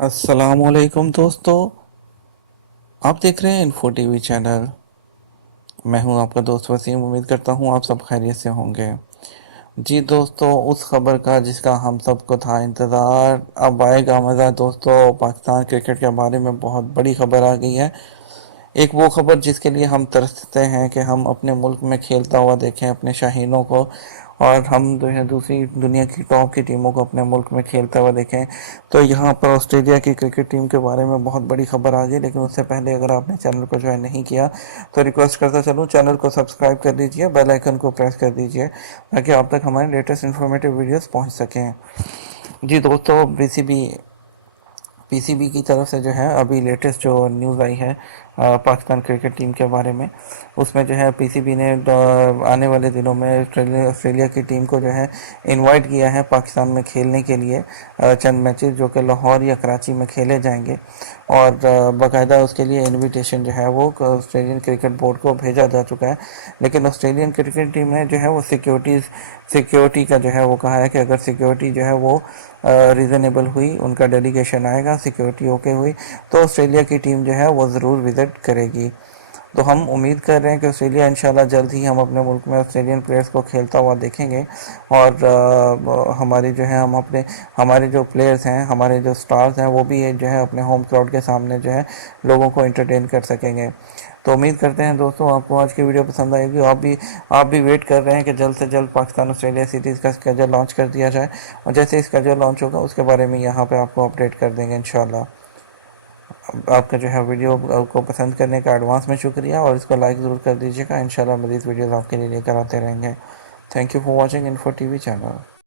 अस्सलाम वालेकुम दोस्तों। आप देख रहे हैं इन्फो टीवी चैनल। मैं हूं आपका दोस्त वसीम। उम्मीद करता हूं आप सब खैरियत से होंगे। जी दोस्तों, उस खबर का जिसका हम सबको था इंतज़ार, अब आएगा मज़ा दोस्तों। पाकिस्तान क्रिकेट के बारे में बहुत बड़ी खबर आ गई है। एक वो खबर जिसके लिए हम तरसते हैं कि हम अपने मुल्क में खेलता हुआ देखें अपने शाहीनों को, और हम जो है दूसरी दुनिया की टॉप की टीमों को अपने मुल्क में खेलते हुआ देखें। तो यहाँ पर ऑस्ट्रेलिया की क्रिकेट टीम के बारे में बहुत बड़ी खबर आ गई। लेकिन उससे पहले अगर आपने चैनल को ज्वाइन नहीं किया तो रिक्वेस्ट करता चलूँ, चैनल को सब्सक्राइब कर दीजिए, बेल आइकन को प्रेस कर दीजिए ताकि आप तक हमारे लेटेस्ट इन्फॉर्मेटिव वीडियोस पहुँच सकें। जी दोस्तों, पीसीबी की तरफ से जो है अभी लेटेस्ट जो न्यूज़ आई है पाकिस्तान क्रिकेट टीम के बारे में, उसमें जो है पीसीबी ने आने वाले दिनों में ऑस्ट्रेलिया की टीम को जो है इनवाइट किया है पाकिस्तान में खेलने के लिए चंद मैचेस जो कि लाहौर या कराची में खेले जाएंगे। और बाकायदा उसके लिए इनविटेशन जो है वो ऑस्ट्रेलियन क्रिकेट बोर्ड को भेजा जा चुका है। लेकिन ऑस्ट्रेलियन क्रिकेट टीम ने जो है वो सिक्योरिटी का जो है वो कहा है कि अगर सिक्योरिटी जो है वो रीज़नेबल हुई, उनका डेलीगेशन आएगा, सिक्योरिटी ओके हुई, तो ऑस्ट्रेलिया की टीम जो है वो ज़रूर विज़िट करेगी। तो हम उम्मीद कर रहे हैं कि ऑस्ट्रेलिया इंशाल्लाह जल्द ही हम अपने मुल्क में ऑस्ट्रेलियन प्लेयर्स को खेलता हुआ देखेंगे। और हमारी जो है हमारे जो प्लेयर्स हैं, हमारे जो स्टार्स हैं, वो भी जो है अपने होम क्राउड के सामने जो है लोगों को एंटरटेन कर सकेंगे। तो उम्मीद करते हैं दोस्तों आपको आज की वीडियो पसंद आएगी। आप भी वेट कर रहे हैं कि जल्द से जल्द पाकिस्तान ऑस्ट्रेलिया सीरीज़ का स्केड्यूल लॉन्च कर दिया जाए, और जैसे ही स्केड्यूल लॉन्च होगा उसके बारे में यहाँ पे आपको अपडेट कर देंगे इंशाल्लाह। आपका जो है वीडियो को पसंद करने का एडवांस में शुक्रिया, और इसको लाइक ज़रूर कर दीजिएगा। इंशाल्लाह मज़ीद वीडियोज़ आपके लिए लेकर आते रहेंगे। Thank you for watching info TV channel.